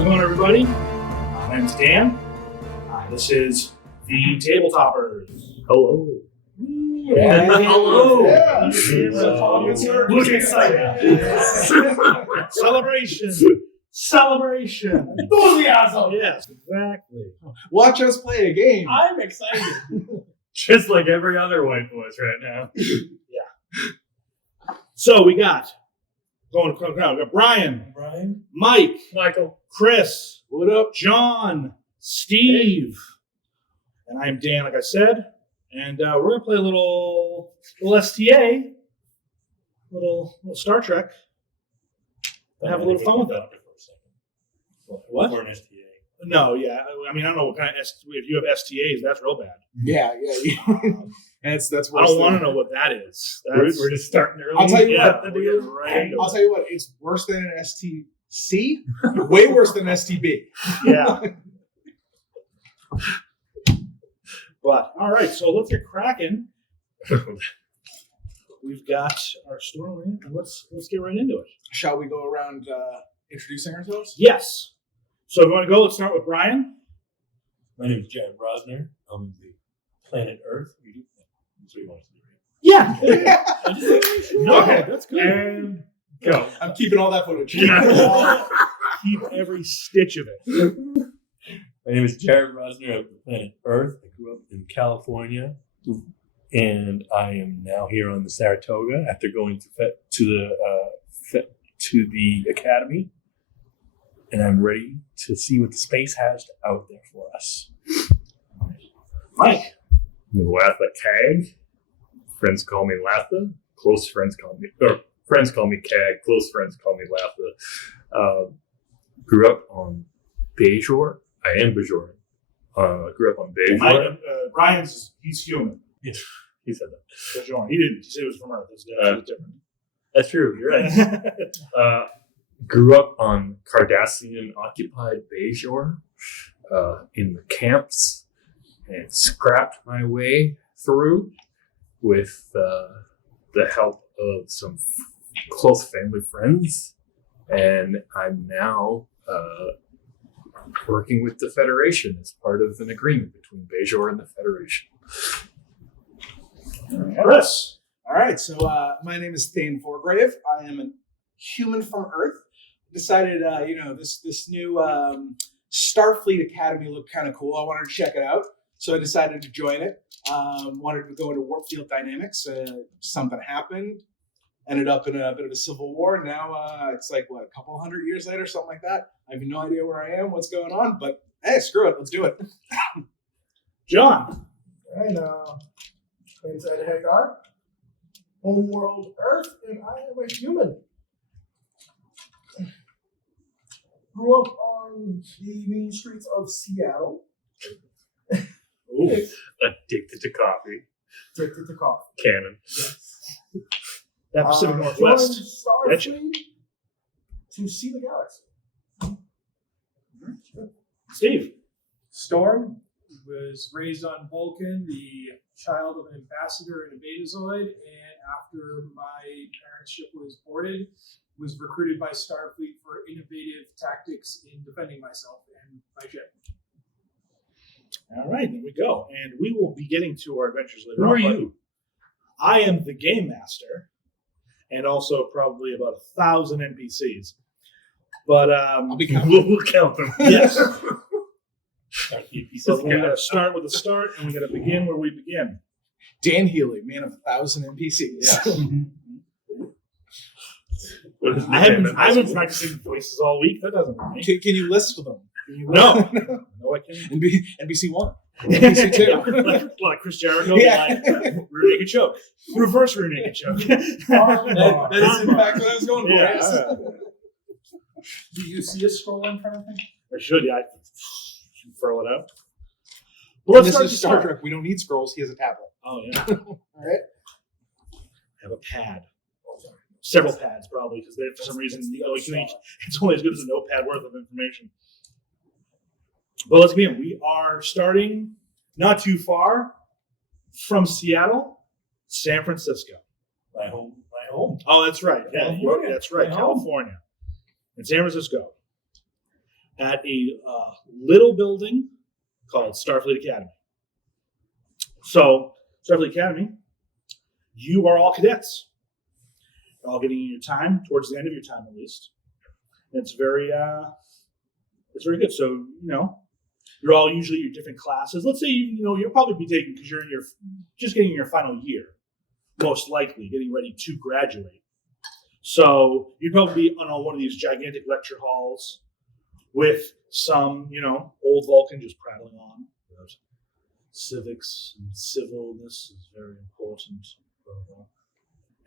How's it going, everybody? My name's Dan. This is the Tabletoppers. Hello. Yeah. Hello. Yeah. Look excited. Celebration. Enthusiasm. Yes, exactly. Watch us play a game. I'm excited. Just like every other white voice right now. Yeah. So we got going around. We got Brian, Mike, Michael, Chris, What up? John, Steve, and I'm Dan, like I said, and we're gonna play a little STA, little Star Trek, and have a little fun with it. What? For an STA. No, yeah. I mean, I don't know what kind of if you have STAs, that's real bad. Yeah. That's I don't want to know what that is. We're just starting early. I'll tell you what. Right. I'll tell you what. It's worse than an STC. Way worse than an STB. Yeah. But all right, so let's get cracking. We've got our story, and let's get right into it. Shall we go around introducing ourselves? Yes. So if you want to go, let's start with Brian. My name is Jared Brosner. I'm the planet Earth. That's what you want us to do, Yeah. Okay, that's good. And go. I'm keeping all that footage. Keep every stitch of it. My name is Jared Brosner of the planet Earth. I grew up in California, and I am now here on the Saratoga after going to the academy. And I'm ready to see what the space has out there for us. Mike. Latha Kag. Friends call me Latha. Close friends call me, or friends call me Kag. Close friends call me Latha. Grew up on Bajor. I am Bajoran. Grew up on Bajor. He's human. He said that. Bajoran. He didn't. He said it was from Earth. It's different. That's true. You're right. Grew up on Cardassian-occupied Bajor in the camps and scrapped my way through with the help of some close family friends. And I'm now working with the Federation as part of an agreement between Bajor and the Federation. Chris. All right. So my name is Thane Forgrave. I am a human from Earth. Decided, this new Starfleet Academy looked kind of cool. I wanted to check it out, so I decided to join it. Wanted to go into warp field dynamics. Something happened. Ended up in a bit of a civil war. Now it's like, a couple hundred years later, something like that. I have no idea where I am, what's going on, but hey, screw it. Let's do it. John. All right, name's Ed Hagar. Homeworld Earth, and I am a human. Grew up on the main streets of Seattle. Ooh. Addicted to coffee. Addicted to coffee. Canon. Yes. That Pacific Northwest. Joined Starfleet to see the galaxy. Steve. Storm was raised on Vulcan, the child of an ambassador and a Betazoid, and after my parents' ship was boarded, was recruited by Starfleet for innovative tactics in defending myself and my ship. All right, there we go. And we will be getting to our adventures later Who on. are you? I am the game master, and also probably about 1,000 NPCs. But I'll be counting. We'll count them. yes. Start the So we got to start with a start, and we got to begin where we begin. Dan Healy, man of 1,000 NPCs. I haven't been practicing voices all week. That doesn't work. Can you list them? No. No, I can't. NBC 1. NBC 2. like Chris Jericho, Yeah. like rear naked choke. Reverse rear naked choke. That is in fact what I was going for. Yeah. Yes. Do you see a scroll in front of me? I should, yeah. I should throw it out. Well, this is Star Trek. We don't need scrolls. He has a tablet. Oh, yeah. All right. I have a pad. Several pads, probably, because for some reason, it's only as good as a notepad worth of information. But let's begin. We are starting not too far from Seattle, San Francisco. My home. Oh, that's right. Yeah, California. that's right. My home. California. In San Francisco. at a little building called Starfleet Academy. So, Starfleet Academy, you are all cadets. You're all getting your time, towards the end of your time at least. And it's very good. So, you're all usually your different classes. Let's say, you'll probably be taking, because you're just getting your final year, most likely, getting ready to graduate. So you'd probably be on one of these gigantic lecture halls with some, old Vulcan just prattling on. Civics and civilness is very important.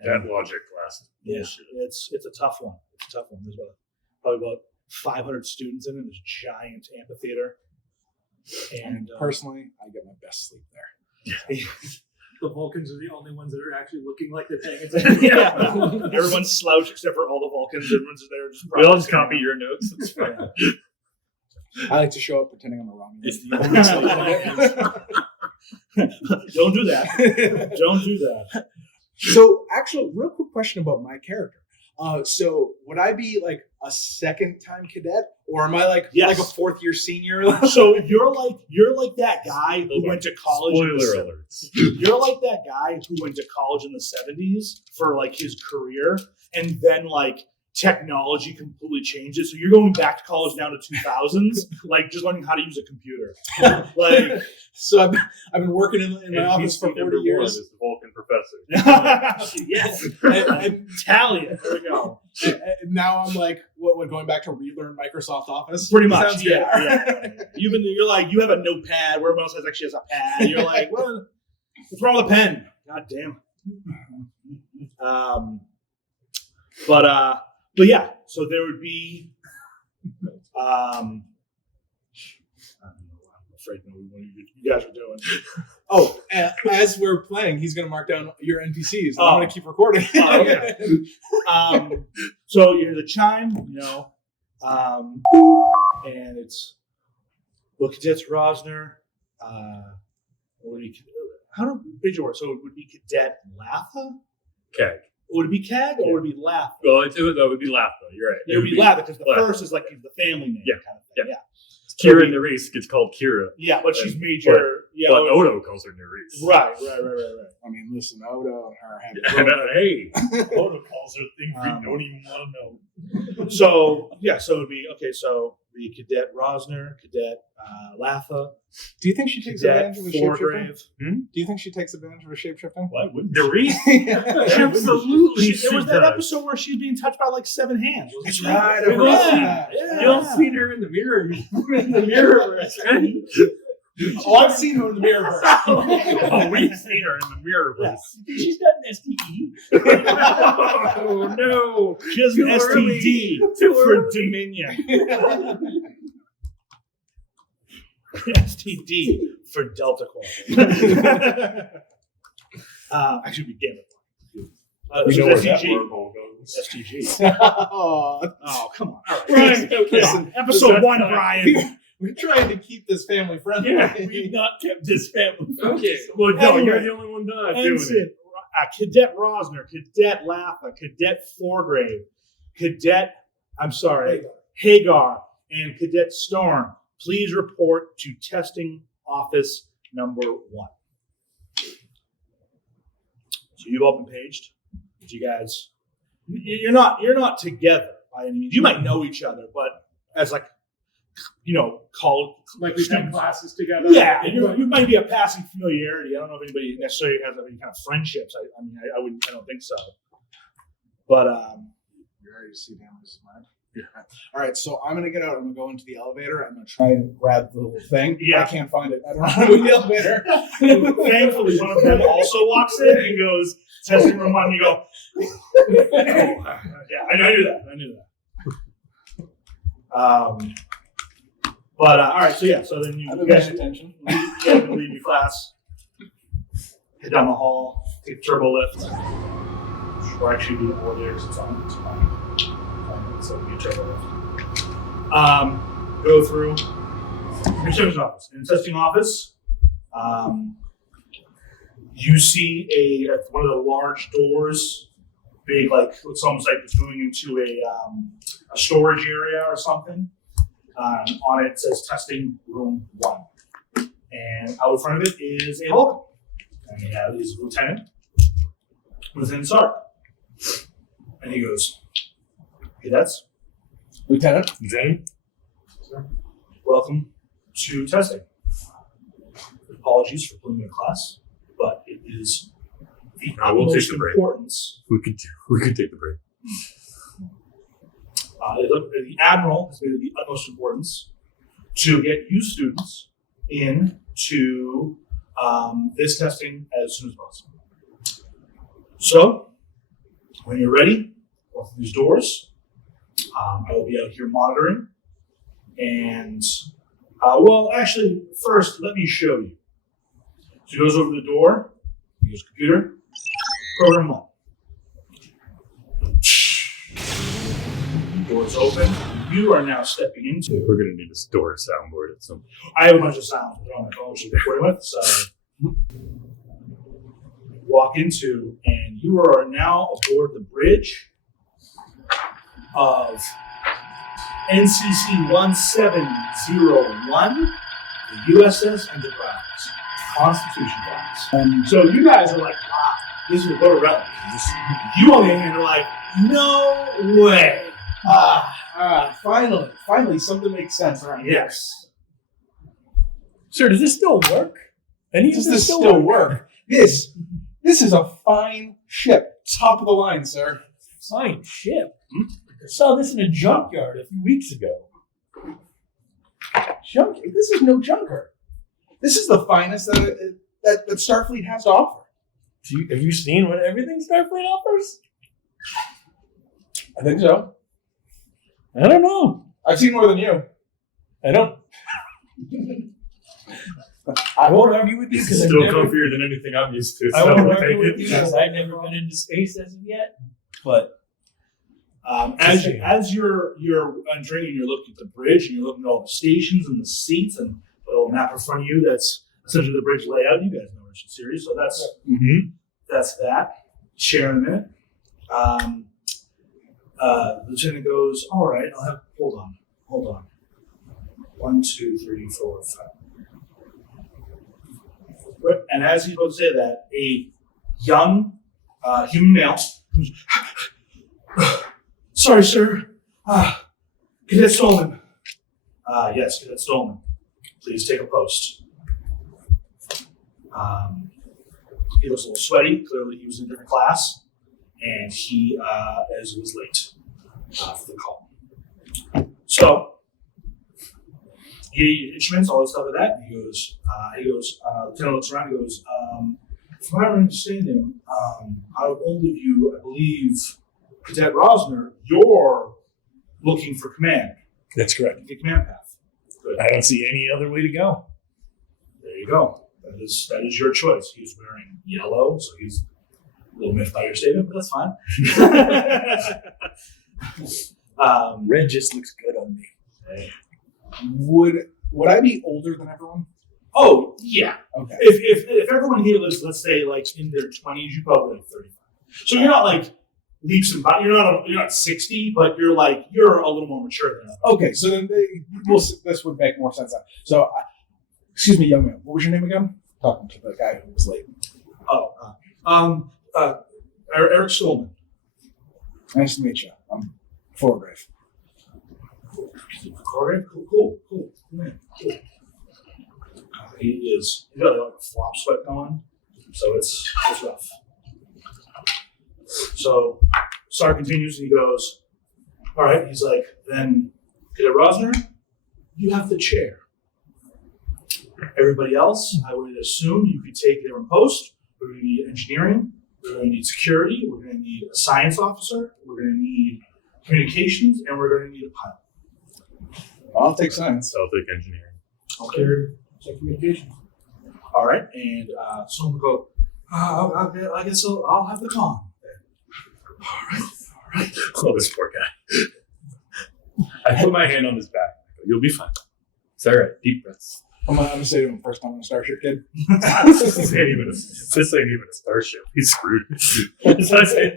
That logic class. Yeah, it's a tough one. There's probably about 500 students in it. There's a giant amphitheater. And personally, I get my best sleep there. The Vulcans are the only ones that are actually looking like they're paying attention. Yeah. Everyone's slouched except for all the Vulcans. Everyone's there. We all just copy your notes. It's fine. I like to show up pretending I'm a Romulan. Don't do that. Don't do that. So, actually, real quick question about my character. So, would I be like a second-time cadet, or am I like a fourth-year senior? So you're like that guy who went to college. Spoiler alerts. You're like that guy who went to college in the 70s for like his career, and then like technology completely changed it. So you're going back to college now to 2000s, like just learning how to use a computer. Like, so I've been working in my office for 40 years. Is the Vulcan professor. Yes, and Italian. There we go. And now I'm like, what? Going back to relearn Microsoft Office? Pretty much. Sounds Yeah. You're like, you have a notepad. Where else actually has a pad? You're like, well, what's wrong with a pen? God damn. But yeah, so there would be, I don't know, I'm afraid no, what you guys are doing. Oh, as we're playing, he's going to mark down your NPCs. I'm going to keep recording. Okay. So you hear the chime, and it's, well, Cadet Rosner, how do Bridge work? So it would be Cadet Latha? Okay. Would it be Cag or would it be Latha? Well, it would be Latha. You're right. It would be Latha because the Latha. first is like the family name kind of thing. Yeah. Kira Nerys gets called Kira. Yeah, but she's major. But Odo calls her Nerys. Right. I mean, listen, Odo and her have Hey. Odo calls her things we don't even want to know. So it would be, okay, so the Cadet Rosner, Cadet Latha. Do you think she takes advantage of the shapeshifting? Do you think she takes advantage of her shapeshifting? Why wouldn't Nerys? Absolutely. There was that episode where she's being touched by like 7 hands. That's right. You don't see her in the mirror. In the mirror, right? Oh, I've seen her in the mirror. Oh, we've seen her in the mirror. She's got an STD. Oh, no. She has an STD for Dominion. STD for Delta Quadrant. Actually, we damn it. We know where that STG. wormhole goes. STG. Oh, come on. All right. Brian, Listen, episode 1, Brian. We're trying to keep this family friendly. Yeah, We've not kept this family. Okay. Well, no, Anyway, you're the only one not doing it. Ensign, Cadet Rosner, Cadet Latha, Cadet Forgrave, Hagar, and Cadet Storm. Please report to testing office number 1. So you've all been paged. You guys, you're not together by any means. You might know each other, but as college, Like we've had classes together. yeah, you might be a passing familiarity. I don't know if anybody necessarily has any kind of friendships. I don't think so. But You're ready to see Damage's mind? Yeah. All right, so I'm going to get out. I'm going to go into the elevator. I'm going to try and grab the little thing. Yeah. I can't find it. I don't know how to do the elevator. thankfully, one of them also walks in and goes, testing room 1, and you go, yeah, I knew that. But all right, so then you I've been guys paying attention. leave your class, head down the hall, take the turbo lift, or actually do the elevators. It's fine. So it'll be a turbo lift. Go through research office. In the testing office, you see one of the large doors, big, like it's almost like it's going into a storage area or something. On it says testing room 1. And out in front of it is a Vulcan. And he has his lieutenant, Lieutenant Sark. And he goes, cadets, Lieutenant. Zen? welcome to testing. Apologies for putting you in class, but it is the We'll take utmost the break. importance. We could take the break. The admiral has made it the utmost importance to get you students into this testing as soon as possible. So, when you're ready, go through these doors. I will be out here monitoring. And, well, actually, first, let me show you. So he goes over to the door. He goes, computer, program 1. Doors open. You are now stepping into. We're going to need a store soundboard at some point. I have a bunch of sounds on my phone which I'm recording with, so walk into, and you are now aboard the bridge of NCC 1701, the USS Enterprise, Constitution class. So you guys are like, wow, this is a boat of relic. You on the other hand are like, no way. Finally, something makes sense around here. Yes. Sir, does this still work? Any Does this still work? This is a fine ship. Top of the line, sir. Fine ship. I saw this in a junkyard a few weeks ago. Junk? This is no junker. This is the finest that Starfleet has to offer. Have you seen what everything Starfleet offers? I think so. I don't know. I've seen more than you. I don't. I won't argue with you It's because still comfier than anything I'm used to. I So won't I'll argue take with you it. because I've never been into space as of yet. But As you're entering and you're looking at the bridge and you're looking at all the stations and the seats and the little map in front of you, that's essentially the bridge layout. You guys know Richard series, so that's that. Share in a minute. The lieutenant goes, all right, hold on. 1, 2, 3, 4, 5. And as he's about to say that, a young human male comes, sorry, sir. Cadet Stolman. Yes, Cadet Stolman. Please take a post. He looks a little sweaty. Clearly, he was in a different class. And he was late for the call. So, he instruments, all this stuff like that. And he goes, Lieutenant looks around and goes, from my understanding, out of all of you, I believe, Cadet Rosner, you're looking for command. that's correct. The command path. Good. I don't see any other way to go. There you go. That is your choice. He's wearing yellow, so he's a little miffed by your statement, but that's fine. Red just looks good on me. Would I be older than everyone? Oh yeah. Okay. If everyone here lives, let's say, like in their 20s, you're probably like 35. So you're not like leaps and bounds. You're not 60, but you're a little more mature than that. Okay, so then this would make more sense then. So, excuse me, young man. What was your name again? Talking to the guy who was late. Eric Stolman. Nice to meet you. I'm Forgrave. Cool. Man, cool. He's got like a flop sweat going, so it's rough. So Sark continues and he goes, all right, he's like, then Cadet Rosner, you have the chair. Everybody else, I would assume you could take a different post. We're going to need engineering, we're going to need security, we're going to need a science officer, we're going to need communications, and we're going to need a pilot. I'll take science. I'll take engineering. Okay. Check communication. All right, and someone will go, I guess I'll have the con. All right. Oh, this poor guy. I put my hand on his back. I go, you'll be fine. It's all right. Deep breaths. I'm gonna say to him first time on a Starship, kid. This ain't even a starship. He's screwed. So I say,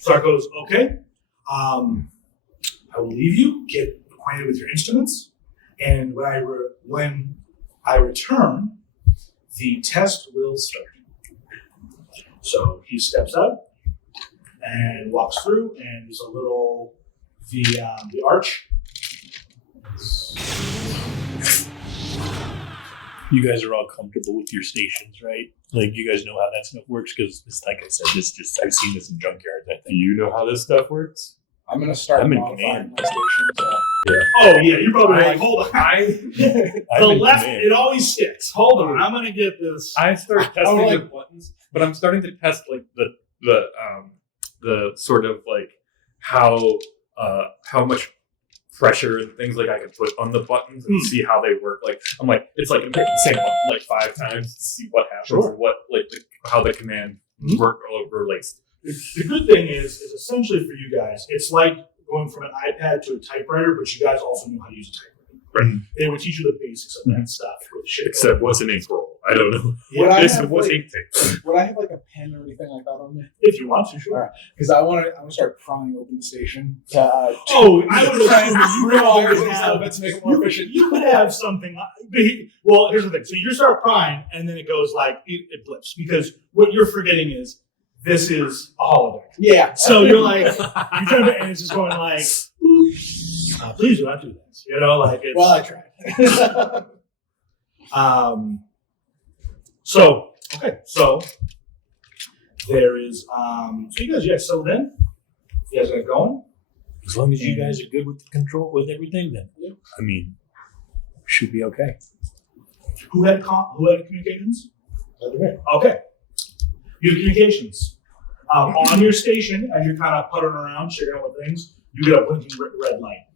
Sark goes, okay. I will leave you. Get acquainted with your instruments, and when I return, the test will start. So he steps up and walks through, and there's a little the arch. You guys are all comfortable with your stations, right? Like, you guys know how that stuff works? Because, like I said, I've seen this in junkyards, I Do think. you know how this stuff works? I'm gonna start I'm in modifying command. my station. So. Oh yeah, you're probably like, hold on. The I'm in left, command. it always sticks. Hold on, I'm gonna get this. I start testing like- the buttons, but I'm starting to test like the sort of like how much pressure and things like I can put on the buttons and see how they work. Like I'm like it's like I'm hitting the same button like 5 times to see what happens Sure. and what like how the command work relates. The good thing is essentially for you guys, it's like going from an iPad to a typewriter, but you guys also know how to use a typewriter. Right. They would teach you the basics of that stuff with shit. Except what's an ink roll? I don't know. Would I This have, what's like- ink tape? Would I have like a pen or anything like that on me? If you want to, sure. Alright. Because I'm gonna start prying open the station. Oh, I would try and assume you remove all would things a little have, bit to make it more efficient. you would have something. Well, here's the thing. So you start prying, and then it goes like it blips because what you're forgetting is this is a holodeck. Yeah. So you're like, you turn it, and it's just going like, please do not do this. You know, like it's. Well, I tried. So okay, so there is so you guys settled in. You guys got it going. As long as you guys are good with the control, with everything, then, I mean, should be okay. Who had communications? Okay. You have communications. On your station, as you're kind of puttering around, checking out what things, you get a blinking red light.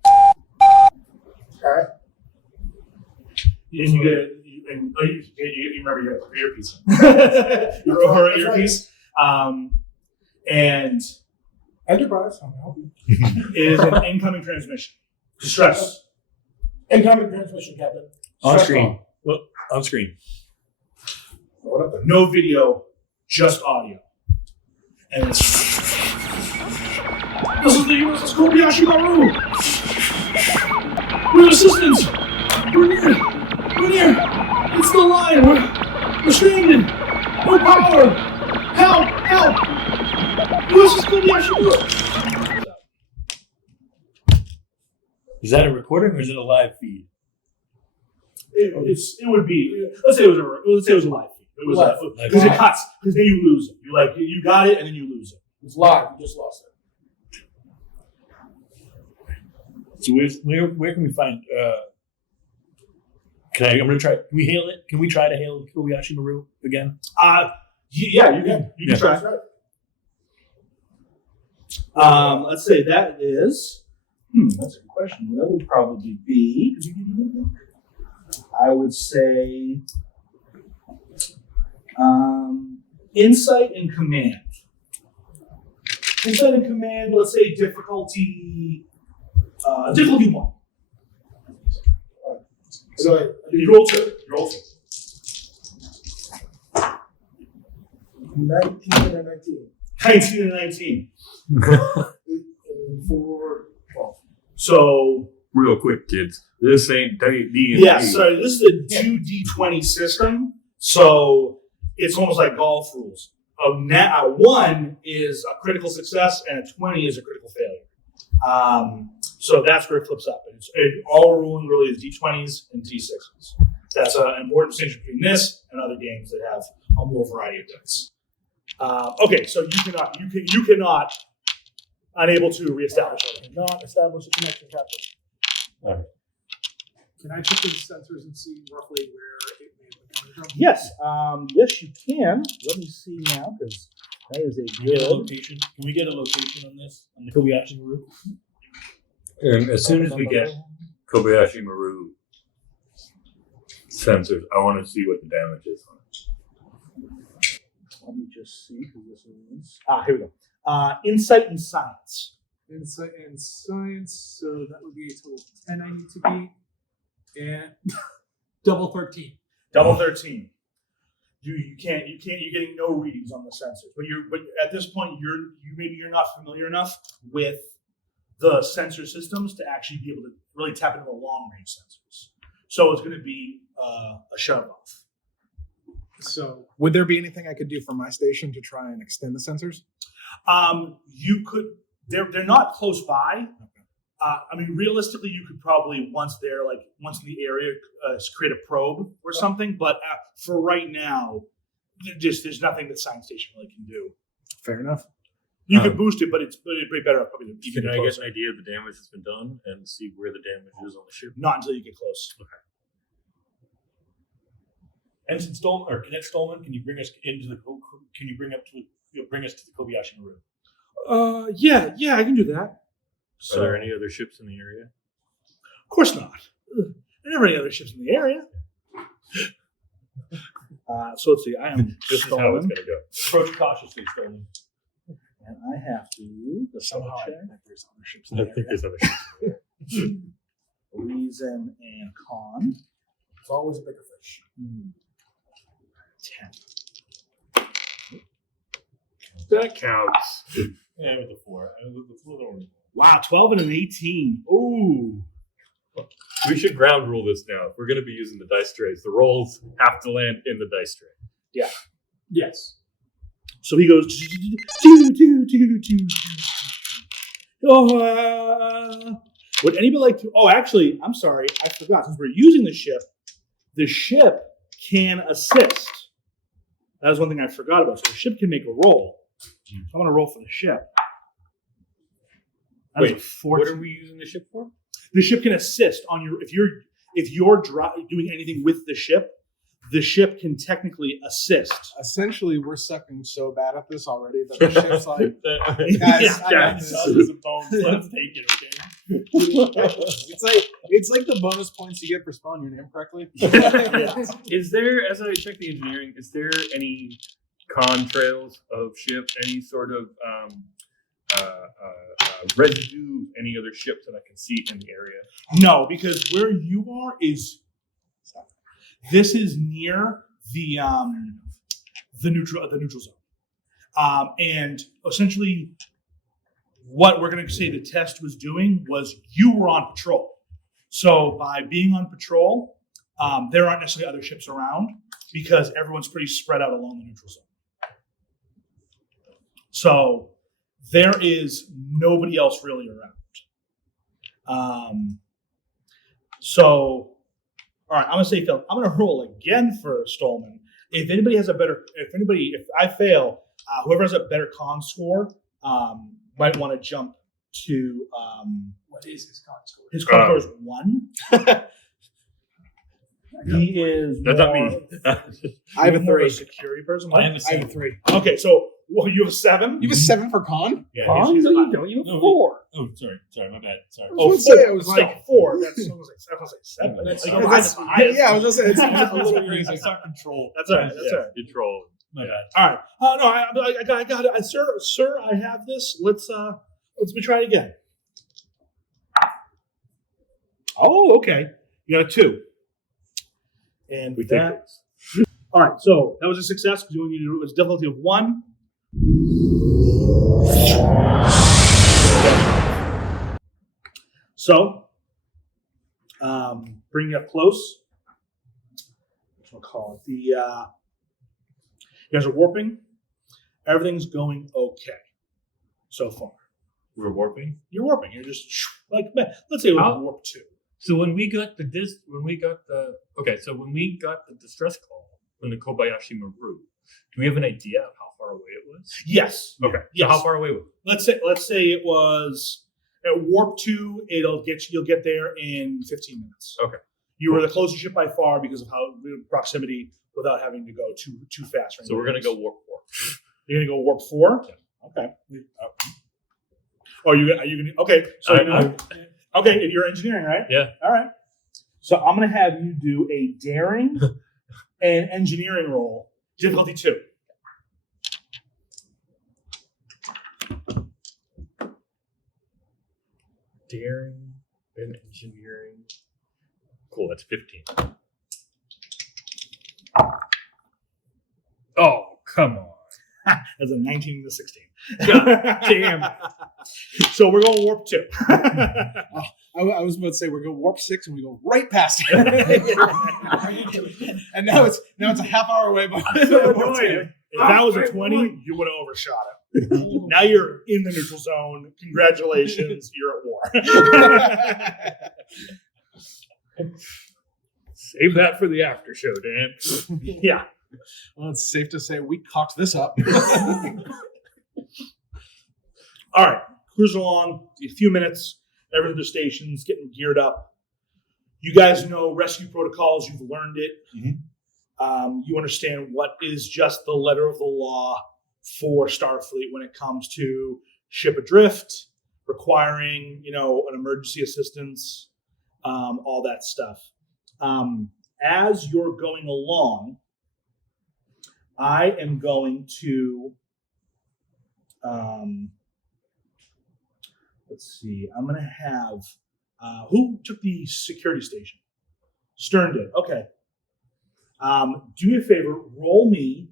Alright. And you get, you remember your earpiece. Your overhead earpiece. And Enterprise, I'm helping. it is an incoming transmission. Distress. Incoming transmission, Captain. On Stress screen. call. Well, on screen. What up there? No video, just audio. And it's this is the USS Kobayashi Maru. We're assistance. We're near. It's the line. We're stranded. No power. Help. USS Kobayashi Maru. Is that a recording or is it a live feed? It would be. Let's say it was a live feed. It was Live. because it cuts. Because then you lose it. You got it and then you lose it. It's live. You just lost it. So where can we find? I'm gonna try. Can we hail it? Can we try to hail Kobayashi Maru again? Yeah, you can. You can try. Let's say that is. That's a good question. That would probably be. I would say. Insight and command. Insight and command. Let's say difficulty. Difficulty 1. So You roll 2. 19 and 19. 19 and 19. 8 and 4, 12. So Real quick, kids. This ain't D&D. yeah, so this is a 2d20 system. So it's almost like golf rules. A 1 is a critical success and a 20 is a critical failure. So that's where it flips up. All we're ruling really is d20s and d6s. That's an important distinction between this and other games that have a more variety of dice. Okay, so you cannot unable to reestablish it. Not establish a connection, Captain. Can I check the sensors and see roughly where it may be coming from? Yes, yes, you can. Let me see now because that is a Can we get a location? Can we get a location on this on the Kobayashi Maru? And as soon as we get Kobayashi Maru sensors, I want to see what the damage is on it. Let me just see who this is. Here we go. Insight and science. Insight and science, so that would be a total of 10 I need to beat. And double 13. Double 13. You're getting no readings on the sensors, but at this point you're maybe not familiar enough with the sensor systems to actually be able to really tap into the long range sensors. So it's going to be a shut off. So Would there be anything I could do from my station to try and extend the sensors? You could. They're not close by. I mean, realistically, you could probably once in the area, create a probe or something. But for right now, there's nothing that Science Station really can do. Fair enough. You could boost it, but it'd be better off probably to Can even I get closer. an idea of the damage that's been done and see where the damage is on the ship? Not until you get close. Ensign Stolman or Cadet Stolman, can you bring us into the? Can you bring us to the Kobayashi Maru? Yeah, I can do that. Are there any other ships in the area? Of course not. There are never any other ships in the area. So let's see. I am This is how it's Stolman, going to go. Approach cautiously, Stolman. and I have to Somehow I check. think there's other ships I in the think area. there's other ships. Reason and con. It's always a bigger fish. 10. That counts. Yeah, with the 4. With a little. Wow, 12 and an 18. Ooh. We should ground rule this now. If we're going to be using the dice trays, the rolls have to land in the dice tray. yes. So he goes. Would anybody like to? Oh, actually, I'm sorry. I forgot. Since we're using the ship can assist. That was one thing I forgot about. So the ship can make a roll. So I'm going to roll for the ship. That is a Wait, 14. what are we using the ship for? The ship can assist on your if you're doing anything with the ship can technically assist. Essentially, we're sucking so bad at this already that the ship's like, Guys, I got this. Let's take it, okay? it's like the bonus points you get for spelling your name correctly. Is there, as I check the engineering, is there any contrails of ship, any sort of residue, any other ships that I can see in the area? No, because where you are is this is near the neutral zone, and essentially what we're going to say the test was doing was you were on patrol. So by being on patrol, there aren't necessarily other ships around because everyone's pretty spread out along the neutral zone. So there is nobody else really around. So, all right, I'm gonna say, Phil, I'm gonna roll again for Stolman. If I fail, whoever has a better con score might want to jump to. What is his con score? His con score is 1. He is. That's not more- me. I have a more of 3. security person. I have a I 7. have a 3. Okay, so you have 7. You have a 7 for con? Yeah, Con? he's- No, you don't. You have No, 4. Oh, sorry, my bad. Sorry. I was gonna say, I was Stop, like- 4. That's I was like 7. That's- Like, That's- the highest. yeah, I was gonna say it's a I little crazy. saw control. That's all right. That's all right. Control. My bad. All right. No, I got it. Sir, I have this. Let's me try it again. Oh, okay. You got a 2. And We take that. All right. So that was a success because you only needed it was difficulty of 1. So, bring it up close. We'll call it you guys are warping. Everything's going okay so far. We're warping. You're warping. You're just like, let's say it was How- warp 2. So when we got the distress call from the Kobayashi Maru, do we have an idea of how far away it was? Yes. Okay. So Yes. how far away was it? Let's say it was at warp 2. You'll get there in 15 minutes. Okay. You were the closest ship by far because of how proximity without having to go too fast. So we're gonna go warp 4. You're gonna go warp 4. Yeah. Okay. Are you gonna? Okay. So okay, if you're engineering, right? Yeah. All right. So I'm gonna have you do a daring and engineering roll, difficulty 2. Daring and engineering. Cool. That's 15. Oh, come on. As a 19 to 16. God damn. So we're going warp 2. I was about to say we're going warp 6 and we go right past it. And now it's a half hour away. But So annoying. If that was a 20, you would have overshot it. Now you're in the neutral zone. Congratulations, you're at war. Save that for the after show, Dan. Yeah. Well, it's safe to say we cocked this up. All right. Cruising along. A few minutes. Every other station's getting geared up. You guys know rescue protocols. You've learned it. You understand what is just the letter of the law for Starfleet when it comes to ship adrift, requiring, an emergency assistance, all that stuff. As you're going along, I am going to, let's see, I'm going to have, who took the security station? Stern did. Okay. Do me a favor, roll me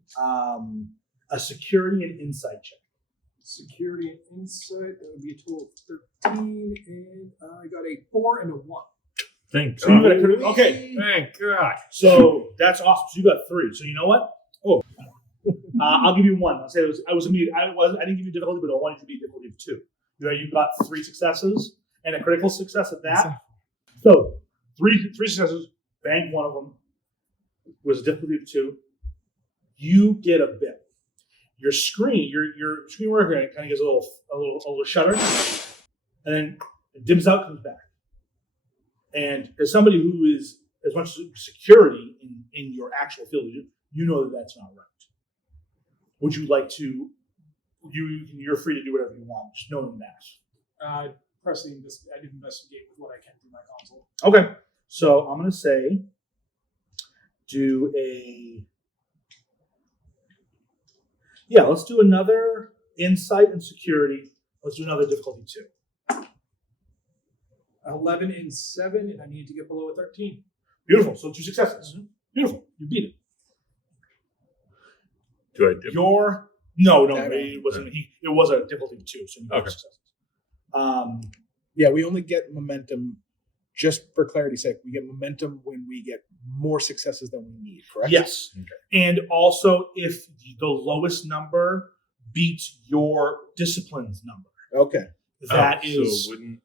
a security and insight check. Security and insight, that would be a total of 13, and I got a 4 and a 1. Thank So you God. got a critical. Okay. Thank God. So that's awesome. So you got 3. So you know what? Oh, I'll give you 1. I'll say I didn't give you difficulty, but I wanted to be difficulty of 2. You got 3 successes and a critical success at that. So three successes. Bank one of them was a difficulty of 2. You get a bit. Your screen worker kind of gets a little shudder, and then it dims out, comes back. And as somebody who is as much security in your actual field, you know that that's not right. Would you like to? You're free to do whatever you want, just knowing that. I did investigate with what I can through my console. Okay, so I'm going to say, let's do another insight and security. Let's do another difficulty 2. 11 and 7, and I need to get below a 13. Beautiful. So 2 successes. Beautiful. You beat it. Do I dip? No, it wasn't. It was a difficulty of 2, so you got Okay. successes. Yeah, we only get momentum, just for clarity's sake, we get momentum when we get more successes than we need, correct? Yes. Okay. And also if the lowest number beats your disciplines number. Okay. That is. So wouldn't.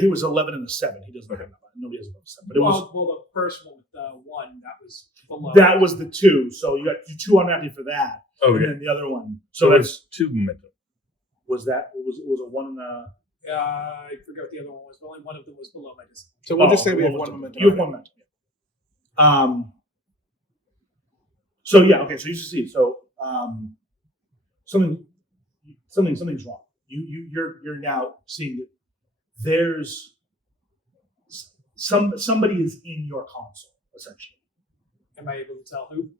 He was 11 and a 7. He doesn't have that. Nobody has above 7. But it was. Well, the first one with the 1, that was below. That was the 2. So you got 2 automatically for that. Oh, And yeah. then the other one. So So that's. it's 2 momentum. Was that? It was a 1 and a. I forgot what the other one was, but only one of them was below my discipline. So we'll just say we have one one was- momentum. You have 1 momentum. So yeah, okay. So you succeed. So something's wrong. You're now seeing that there's somebody is in your console essentially. Am I able to tell who?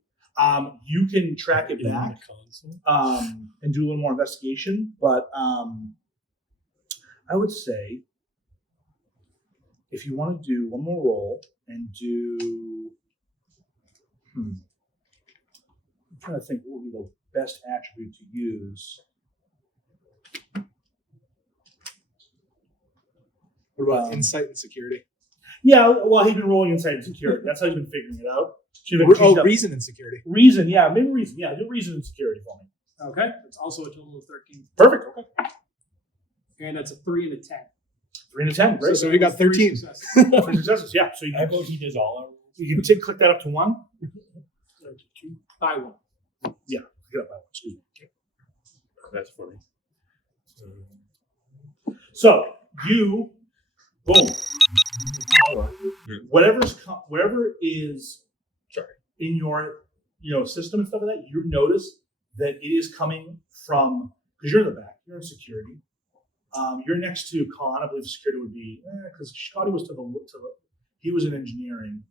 You can track it In back the console. and do a little more investigation, but I would say if you want to do one more roll and do, I'm trying to think what would be the best attribute to use. What about insight and security? Yeah, well, he's been rolling inside security. That's how he's been figuring it out. So you've been cheating up. Reason and security. Reason, yeah, maybe reason. Yeah, do reason and security for me. Okay. It's also a total of 13. Perfect. Okay. And that's a 3 and a 10. 3 and a 10. Great. So we got 13. 3 successes. 3 successes. Yeah. So How about he does all our you can click that up to 1. By 1. Yeah. Get up by 1. Excuse me. That's funny. So you, boom. Whatever is in your system and stuff like that, you notice that it is coming from, because you're in the back, you're in security. You're next to Khan. I believe security would be because Scotty was to the he was in engineering,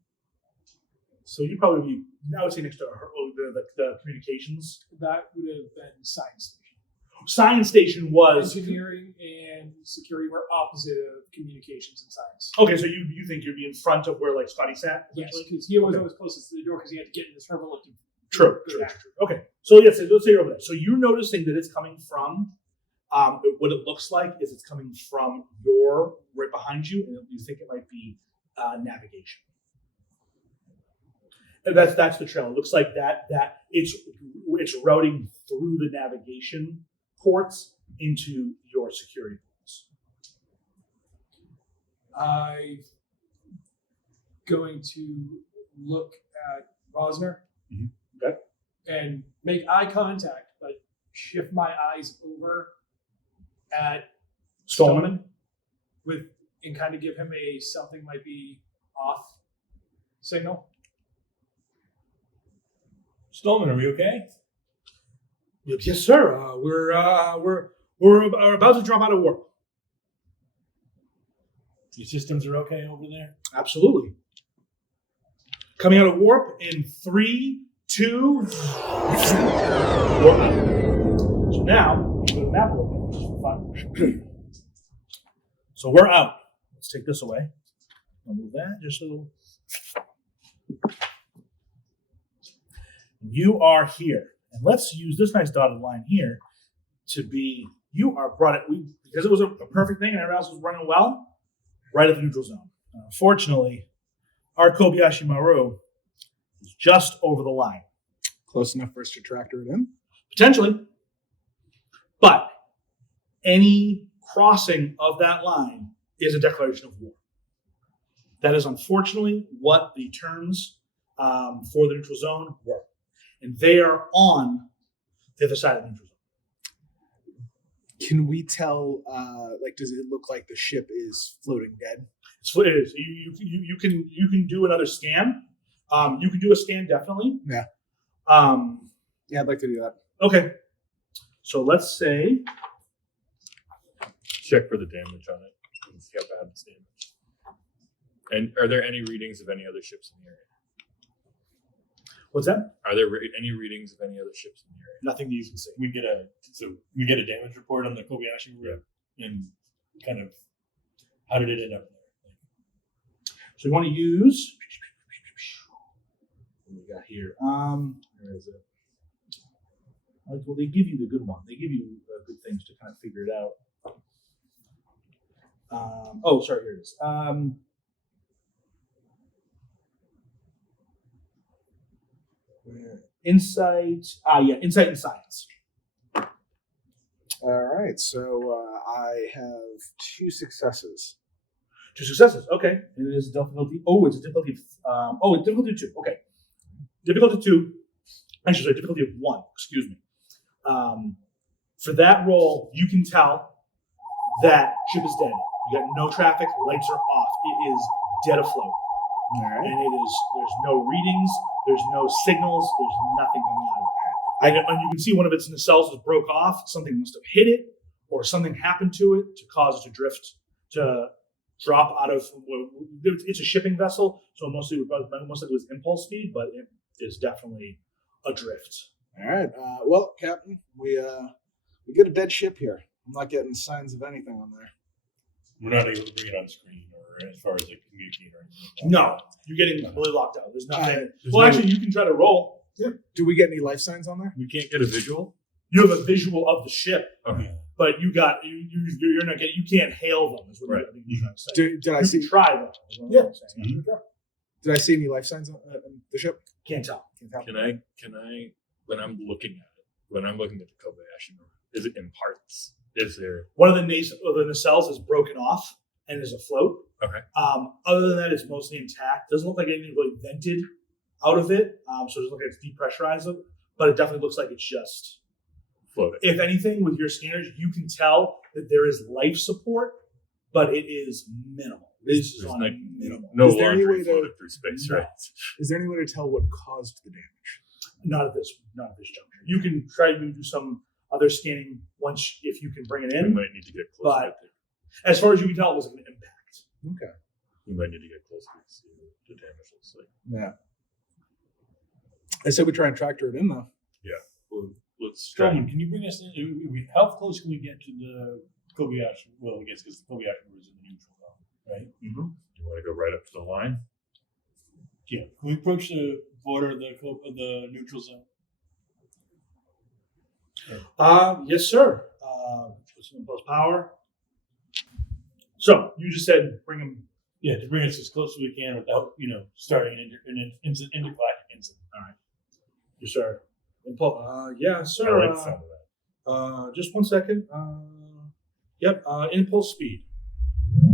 so you probably be. I would say next to her, the communications. That would have been science station. Science station was Engineering and security were opposite of communications and science. okay. So you think you'd be in front of where like Scotty sat? Yes, essentially? because he was Okay. always closest to the door because he had to get in this True. Okay. So yes, let's say you're over there. So you're noticing that it's coming from What it looks like is it's coming from right behind you, and you think it might be navigation. And that's the trail. It looks like that it's routing through the navigation ports into your security ports. I'm going to look at Rosner Okay. and make eye contact, but shift my eyes over at Stallman. and kind of give him a something might be off signal. Stallman, are we okay? Yes, sir. We're about to drop out of warp. Your systems are okay over there? Absolutely. Coming out of warp in 3, 2. Warp out. So now we go to the map a little bit, which is fun. So we're out. Let's take this away. I'll move that just a little. You are here, and let's use this nice dotted line here to be. You are brought it because it was a perfect thing, and everyone else was running well. Right at the neutral zone. Fortunately, our Kobayashi Maru is just over the line. Close enough for us to tractor it in? Potentially. But any crossing of that line is a declaration of war. That is unfortunately what the terms for the neutral zone were. And they are on the other side of the neutral zone. Can we tell, does it look like the ship is floating dead? It is. You can do another scan. You can do a scan, definitely. Yeah. Yeah, I'd like to do that. Okay. So let's say Check for the damage on it and see how bad it's damaged. And are there any readings of any other ships in the area? what's that? Are there any readings of any other ships in the area? Nothing that you can see. We get a damage report on the Kobayashi and kind of how did it end up there? So you want to use. What do we got here? Where is it? Well, they give you the good one. They give you good things to kind of figure it out. Sorry, here it is. Insight. Insight and science. All right, so I have 2 successes. 2 successes. Okay, and it is difficulty. Oh, it's a difficulty of. It's difficulty of 2. Okay, difficulty of 2. Actually, sorry, difficulty of 1. Excuse me. For that roll, you can tell that ship is dead. You got no traffic. Lights are off. It is dead afloat. All right. And there's no readings, there's no signals, there's nothing coming out of it. And you can see one of its nacelles was broke off. Something must have hit it, or something happened to it to cause it to drift, to drop out of. It's a shipping vessel, so most of it was impulse speed, but it is definitely adrift. All right. Well, Captain, we get a dead ship here. I'm not getting signs of anything on there. We're not able to bring it on screen or as far as like communicating or anything. No, you're getting completely locked out. There's nothing. There's Actually, you can try to roll. Yeah. Do we get any life signs on there? We can't get a visual. You have a visual of the ship, Okay. but you're not getting. You can't hail them. Is what I think you're trying to say. Did I You see? can try them. is what I'm Yeah. saying. Did I see any life signs on the ship? Can't tell. Can I when I'm looking at the Kobayashi, is it in parts? Is there One of the nacelles is broken off and is afloat. Okay. Other than that, it's mostly intact. Doesn't look like anything really vented out of it. So it doesn't look like it's depressurized, but it definitely looks like it's just floating? If anything, with your scanners, you can tell that there is life support, but it is minimal. This is There's on minimal. no Is there any laundry way to- floated through space, No. right? Is there any way to tell what caused the damage? Not at this juncture. You can try to do some other scanning if you can bring it We in. might need to get close. But as far as you can tell, it was an impact. Okay. We might need to get closer to see what the damage looks like. Yeah. I said we try and tractor it in though. Well, let's try. Stallman, can you bring us in? How close can we get to the Kobayashi? Well, I guess because the Kobayashi was in the neutral zone, right? Mm-hmm. You want to go right up to the line? Yeah. Can we approach the border of the neutral zone? Yes, sir. some impulse power. So you just said bring him. Yeah, to bring us as close as we can without, starting an intergalactic incident. All right. Yes, sir. Impulse. Yeah, sir. I like the sound of that. Just 1 second. Yep. Impulse speed.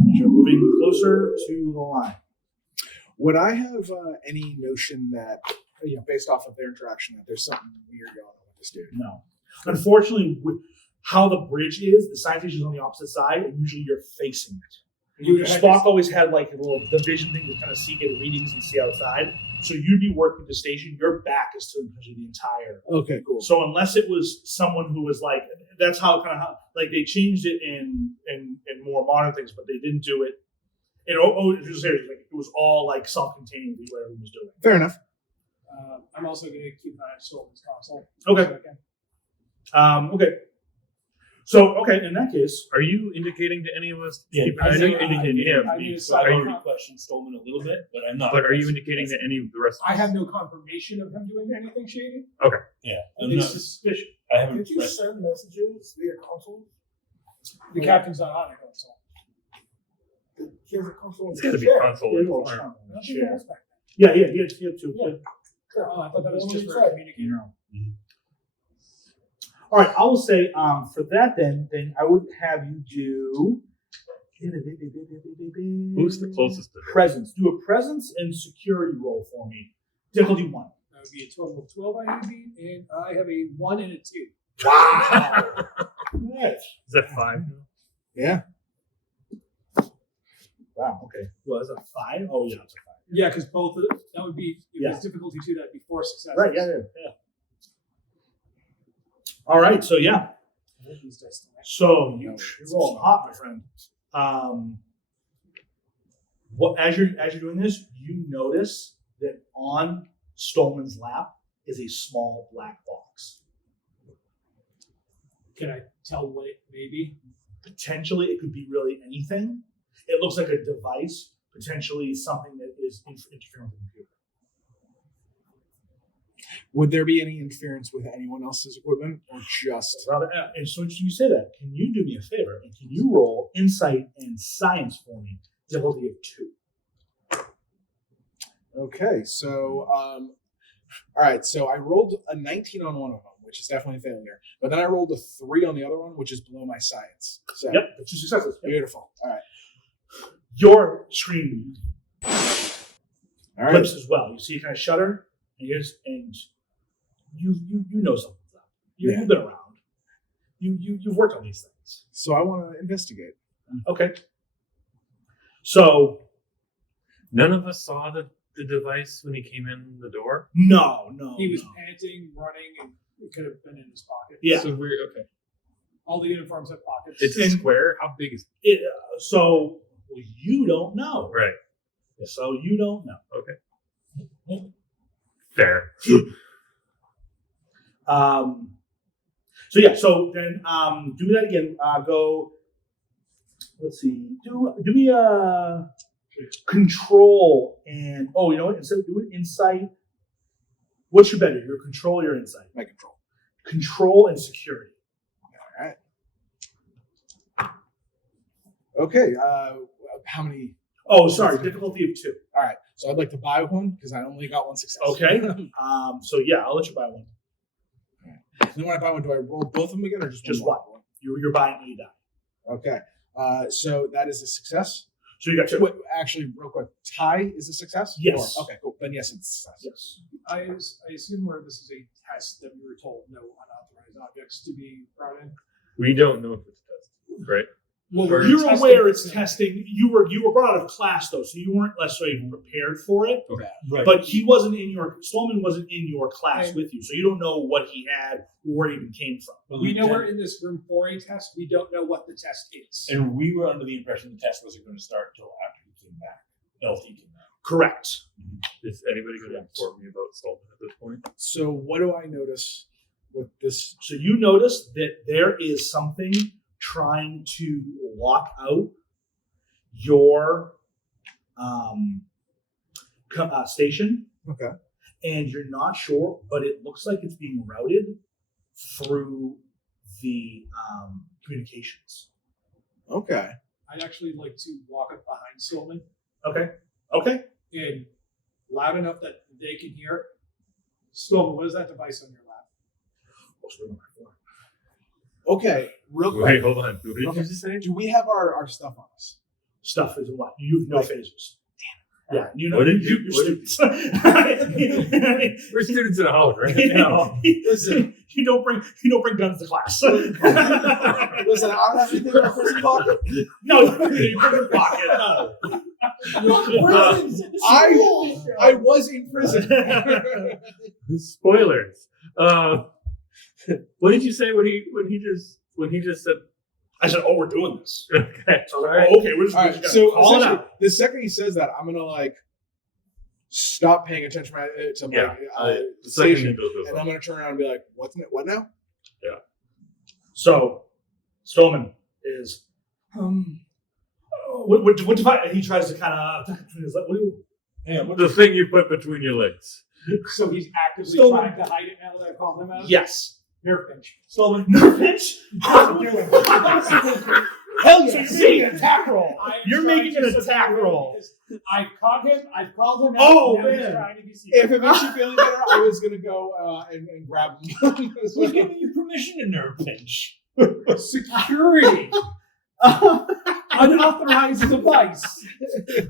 You're moving closer to the line. Would I have any notion that, based off of their interaction, that there's something weird going on with this dude? No. Unfortunately, with how the bridge is, the science station is on the opposite side, and usually you're facing it. Spock always had like a little division thing to kind of see, get readings and see outside. So you'd be working with the station, your back is to the entire. Okay, cool. So unless it was someone who was like, that's how like they changed it in more modern things, but they didn't do it. It was all like self-contained, what everyone was doing. Fair enough. I'm also going to keep an eye on Stolman's console. Okay. Okay. So, in that case, Are you indicating to any of us? Yeah, I know you're indicating to him. I need a So I've side already con- questioned Stolman a little bit, but I'm not. But are you indicating to any of the rest? I have no confirmation of him doing anything shady. Yeah, I'm It's not. suspicious. I haven't. Did you pressed- send messages via console? The captain's not on a console. He has a console. It's got to be Share. console. Yeah, in well, the farm. I don't think he has back yeah, he had two. Yeah. then. Oh, I thought that was What just did for he say? communicating. All right, I will say for that then I would have you do. Who's the closest to him? Presence. Do a presence and security roll for me. Difficulty 1. That would be a total of 12 I need, and I have a 1 and a 2. Wow. Nice. Is that 5? Yeah. Wow. Okay. Well, that's a 5. Oh yeah, it's a 5. Yeah, because both of that would be, if Yeah. it's difficulty 2, that'd be 4 successes. Right. Yeah. All right. So yeah. These dice don't So you're rolling hot, my friend. As you're doing this, you notice that on Stolman's lap is a small black box. Can I tell what it may be? Potentially, it could be really anything. It looks like a device, potentially something that is interfering with the computer. Would there be any interference with anyone else's equipment, or just? And so you say that. Can you do me a favor and can you roll insight and science for me? Difficulty of 2. Okay, so all right, so I rolled a 19 on one of them, which is definitely a failure. But then I rolled a 3 on the other one, which is below my science. So Yep, 2 successes. Yep. beautiful. All right, Your screen all right. flips as well. You see it kind of shudder, and you know something's up. You've been around. You've worked on these things. So I want to investigate. Okay. So None of us saw the device when he came in the door. no. He was panting, running, and it could have been in his pocket. Yeah. So we're okay. All the uniforms have pockets. It's a square. How big is It, so you don't know. Right. So you don't know. Okay. Fair. So yeah. So then do that again. Go. Let's see. Do me a control and you know what? Instead of doing insight, what's your better? Your control or your insight? My control. Control and security. All right. Okay. How many? Oh, sorry. Difficulty of 2. All right. So I'd like to buy one because I only got one success. Okay. So yeah, I'll let you buy one. Then when I buy one, do I roll both of them again or just one? You're buying a die. Okay. So that is a success. So you got 2. Wait, actually, real quick, tie is a success? Yes. Or- okay, cool. Then yes, it's a success. Yes. I assume where this is a test that we were told no unauthorized objects to be brought in. We don't know if it's tested, right? Well, Or- You're testing aware it's it. testing. You were brought out of class though, so you weren't necessarily prepared for it. Right. But Stallman wasn't in your class Right. with you, so you don't know what he had or where he even came from. We know we're in this room for a test. We don't know what the test is. And we were under the impression the test wasn't going to start until after he came back. LT came back. Correct. Is anybody going to inform me about Sullivan at this point? So what do I notice with this? So you notice that there is something trying to lock out your station. Okay. And you're not sure, but it looks like it's being routed through the communications. Okay. I'd actually like to walk up behind Stillman Okay. and loud enough that they can hear it. Stillman, what is that device on your lap? What's the number 4? Okay. Real quick. Wait, hold on. What did you just say? Do we have our stuff on us? Stuff is what? You have no phasers. Yeah, you know. What did you- you're what did- students. We're students in a house, right? Listen. you don't bring guns to class. Listen, I don't have anything in my prison pocket. No, you put it in your pocket. No. I was in prison. Spoilers. What did you say when he just said? I said, "Oh, we're doing this." Okay, All right. right. Okay, we're just, All we're right, just so gonna call it essentially, out. the second he says that, I'm gonna like stop paying attention to my Yeah, uh, The second he station, does this, and I'm gonna turn around and be like, "What now?" So, Stillman is what device? He tries to kind of between his legs. What do you? the thing you put between your legs. So he's actively Stillman. trying to hide it now that I've called him out? Yes. Nerve pinch. Stillman. Nerve pinch. Do it. Hell yeah! So you're making an attack roll. I am You're trying making to an attack support him roll. because I've caught him. I've called him out. Oh, now he's man. trying to be secret. If it makes you feel better, I was gonna go and grab him. Who's giving you permission to nerve pinch? Security. Unauthorized device.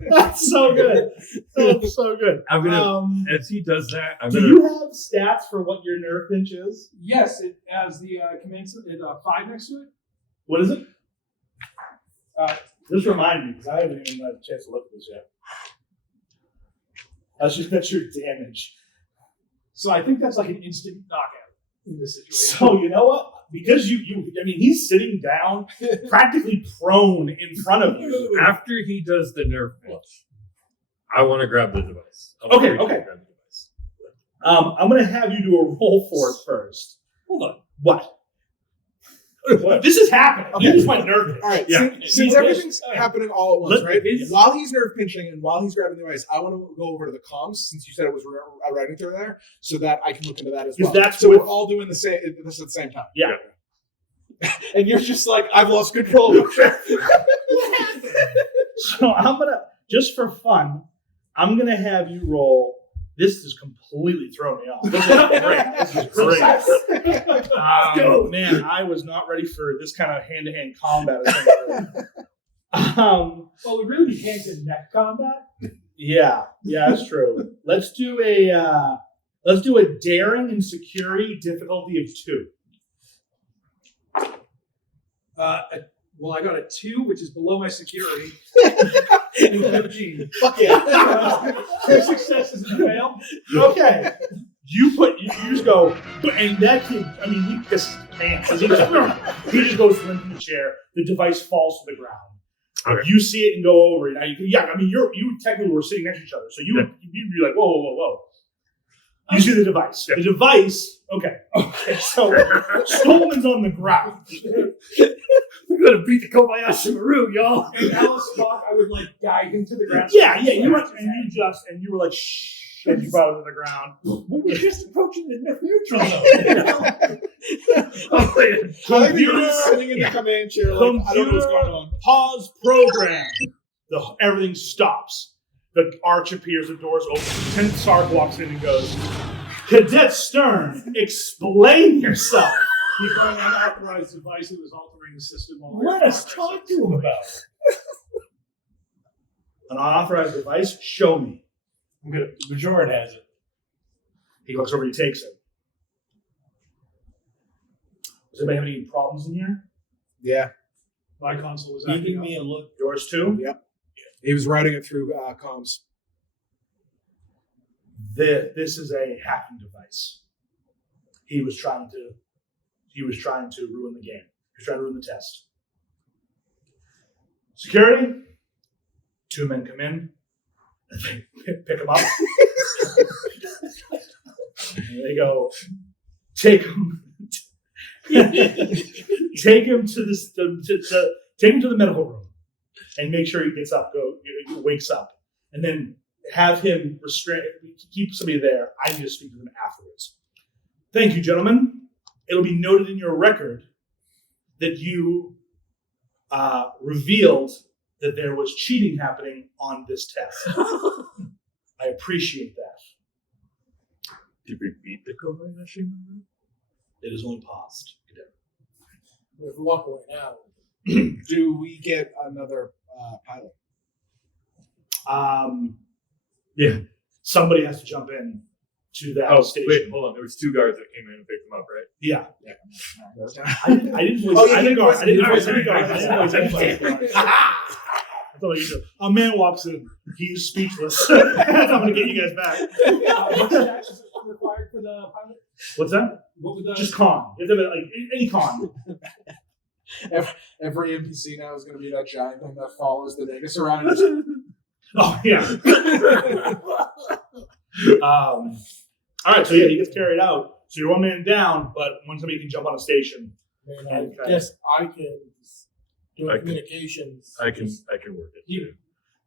That's so good. That's so good. I'm gonna as he does that. I'm Do gonna. you have stats for what your nerve pinch is? Yes, it has the command 5 next to it. What is it? Uh, Just remind me, because I haven't even had a chance to look at this yet. That's your damage. So I think that's like an instant knockout in this situation. So you know what? Because he's sitting down, practically prone in front of you. After he does the nerve pinch, I want to grab the device. Okay, Grab okay. the device. I'm going to have you do a roll for it first. Hold on. What? This is happening. Okay. You just went nervous. All right, Yeah. since everything's happening all at once, Let- right? it's- While he's nerve pinching and while he's grabbing the device, I want to go over to the comms since you said it was writing through there, so that I can look into that as well. Because that's so what- we're all doing this at the same time. Yeah. And you're just like, I've lost control. So I'm going to, just for fun, I'm going to have you roll. This is completely thrown me off. This is great. This is great. Man, I was not ready for this kind of hand-to-hand combat. Well, we really be hand to neck combat. Yeah, that's true. Let's do a daring and security difficulty of 2. Well, I got a 2, which is below my security. And 15. Fuck yeah. 2 successes and a fail. Okay. You just go, and that kid, he pisses his pants. He just goes limp in the chair. The device falls to the ground. Okay. You see it and go over it. Now you technically were sitting next to each other, so you'd be like, whoa. You see the device. Yeah. The device, okay. So Stolman's on the ground. We're gonna beat the Kobayashi Maru, y'all. And Alice thought I would like guide him to the ground. Yeah, you went and you were like, shh, and you brought him to the ground. We were just approaching the neutral zone. I think you're just sitting in the command chair like, I don't know what's going on. Pause program. Everything stops. The arch appears, the doors open. Lieutenant Sark walks in and goes, Cadet Stern, explain yourself. He brought an unauthorized device that was altering the system. while we were Let us in talk progress. to him about it. An unauthorized device? Show me. I'm gonna. Bajoran has it. He looks over, he takes it. Does anybody have any problems in here? Yeah. My console was Giving acting me a look. Yours too? Yep. He was writing it through comms. This is a hacking device. He was trying to ruin the game. He was trying to ruin the test. Security. 2 men come in. And they pick him up. And they go, take him. Take him to the medical room and make sure he gets up, wakes up, and then have him keep somebody there. I need to speak to them afterwards. Thank you, gentlemen. It'll be noted in your record that you revealed that there was cheating happening on this test. I appreciate that. Did we beat the Kobayashi? It is only paused. If we walk away now, Do we get another pilot? Yeah. Somebody has to jump in to that Oh, station. wait, hold on. There was 2 guards that came in and picked them up, right? Yeah. I didn't voice Oh, yeah, any you guard. voiced I didn't it. voice any guard. I didn't voice anybody. That's all you do. A man walks in. He's speechless. I'm going to get you guys back. What's the actions required for the pilot? What's that? What would the Just con. You have to have, like any con. Every NPC now is going to be that giant thing that follows the Vegas around. And Oh yeah. All right. So yeah, he gets carried out. So you're 1 man down, but when somebody can jump on a station. and Okay. I guess I can do I can- communications. I can work it. You-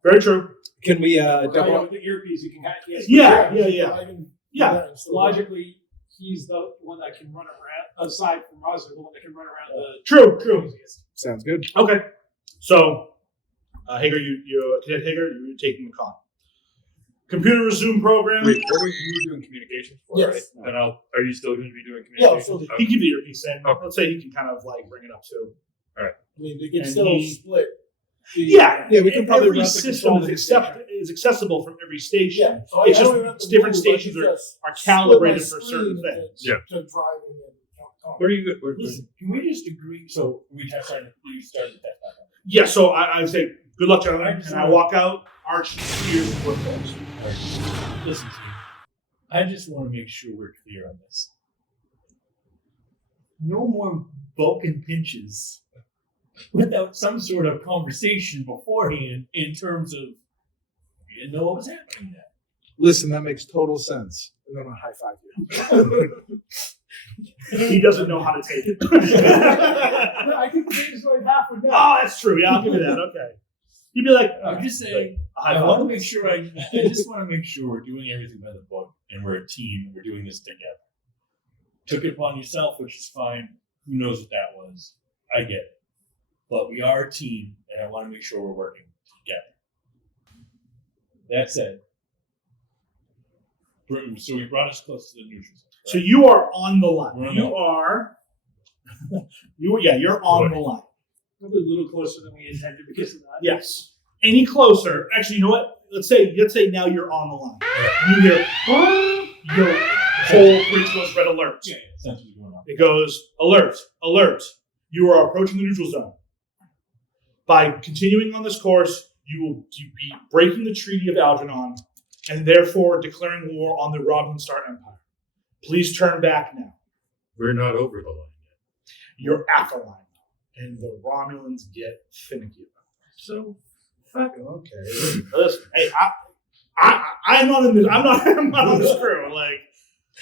Very true. can we Right double? with the earpiece, you can kind of Yeah. I can do Yeah. that and still- Logically, he's the one that can run around. Aside from us, the one that can run around the. True. Sounds good. Okay. So, Hager, Cadet Hager, you're taking the con. Computer resume program. Wait, what were you doing communications for? Yes. Right? Then are you still going to be doing Yeah, communications? so He can keep the earpiece in. Okay. Let's say he can kind of like bring it up too. I mean, they can And still he- split. the- Yeah, Yeah, we can probably every route the system control is accessible from every station. Yeah, so It's I just don't even have to different move, I can stations just are split my calibrated for screen certain to- things. Yeah. To driving and Where are you? Listen, can we just agree? So we have started. You started that. Yeah, so I would say, good luck, gentlemen. I And just I wanna- walk out, arch, ears, and flip phones. Listen to me. I just want to make sure we're clear on this. No more Vulcan pinches without some sort of conversation beforehand in terms of you didn't know what was happening there. Listen, that makes total sense. And then I high five you. He doesn't know how to take it. I can change like half a Oh, that's true. Yeah, I'll give you that. Okay. You'd be like, I'm just saying. a high I want to five. make sure. I just want to make sure we're doing everything by the book, and we're a team. And we're doing this together. Took it upon yourself, which is fine. Who knows what that was? I get it, but we are a team, and I want to make sure we're working together. That said, so we brought us close to the neutral zone. So you are on the line. We're on You are. You're on the line. Probably a little closer than we intended because of that. Yes. Any closer? Actually, you know what? Let's say now you're on the line. You hear your whole bridge goes red alert. Yeah, that's what's going on. It goes alert, alert. You are approaching the neutral zone. By continuing on this course, you will be breaking the Treaty of Algernon and therefore declaring war on the Robin Star Empire. Please turn back now. We're not over the line yet. You're at the line, and the Romulans get finicky about it. So, fucking okay. Listen, hey, I'm not in this. I'm not on this crew. Like,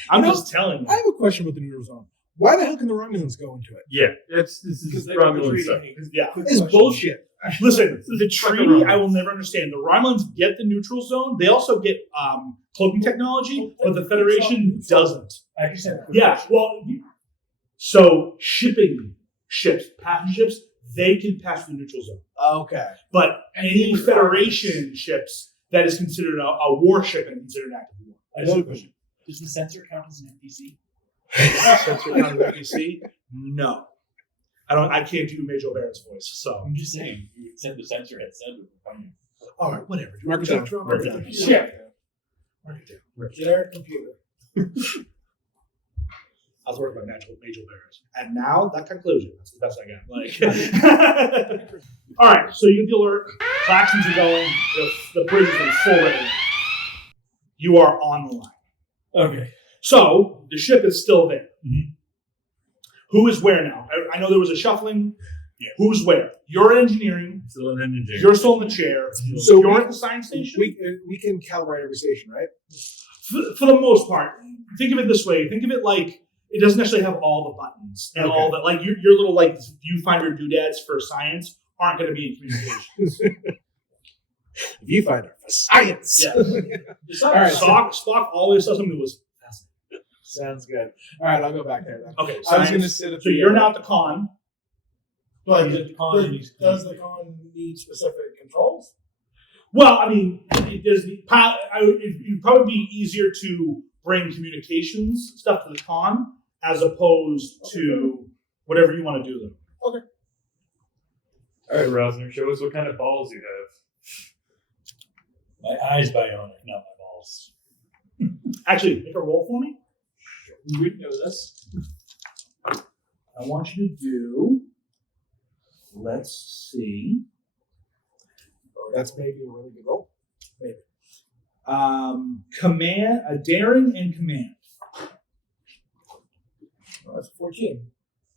I'm just telling I you. have a question with the neutral zone. Why the hell can the Romulans go into it? Yeah, this Because is they got the Romulan treaty. stuff. Yeah. It's bullshit. Listen, the fucking treaty Romulans. I will never understand. The Romulans get the neutral zone. They also get cloaking technology, but the Federation doesn't. I just had a quick Yeah, question. well, so shipping ships, passenger ships, they can pass through the neutral zone. Okay. But any Federation ships that is considered a warship and considered an active war. I just have a question. Does the sensor count as an NPC? Sensor kind of NPC? No. I can't do Major Barrett's voice, so. I'm just saying. You said the sensor had said it. All right, whatever. Mark it down. Mark it down. Yeah. Mark it down. Generic computer. I was working by Major Barrett's. And now, that conclusion. That's the best I got. Like, all right, so you get the alert. Claxons are going. The bridge is in full ready. You are on the line. Okay. So, the ship is still there. Mhm. Who is where now? I know there was a shuffling. Yeah. Who's where? You're engineering. Still an engineer. You're still in the chair. So you're we- at the science station? We can calibrate every station, right? For the most part. Think of it this way. Think of it like it doesn't necessarily have all the buttons and Okay. all that. Like your little like viewfinder doodads for science aren't going to be in communications. Viewfinder for science. Yeah. All right. Spock always does something that was fascinating. Sounds good. All right, I'll go back there then. Okay, I was science. going to sit at So the you're now at the con. But He's at the con and he's- does the con need specific controls? Well, I mean, it'd probably be easier to bring communications stuff to the con as opposed to whatever you want to do them. All right, Rosner, show us what kind of balls you have. My eyes bionic, not my balls. Actually, make a roll for me. You wouldn't know this. I want you to do. Let's see. That's maybe a really good roll. Command, daring and command. Well, that's 14.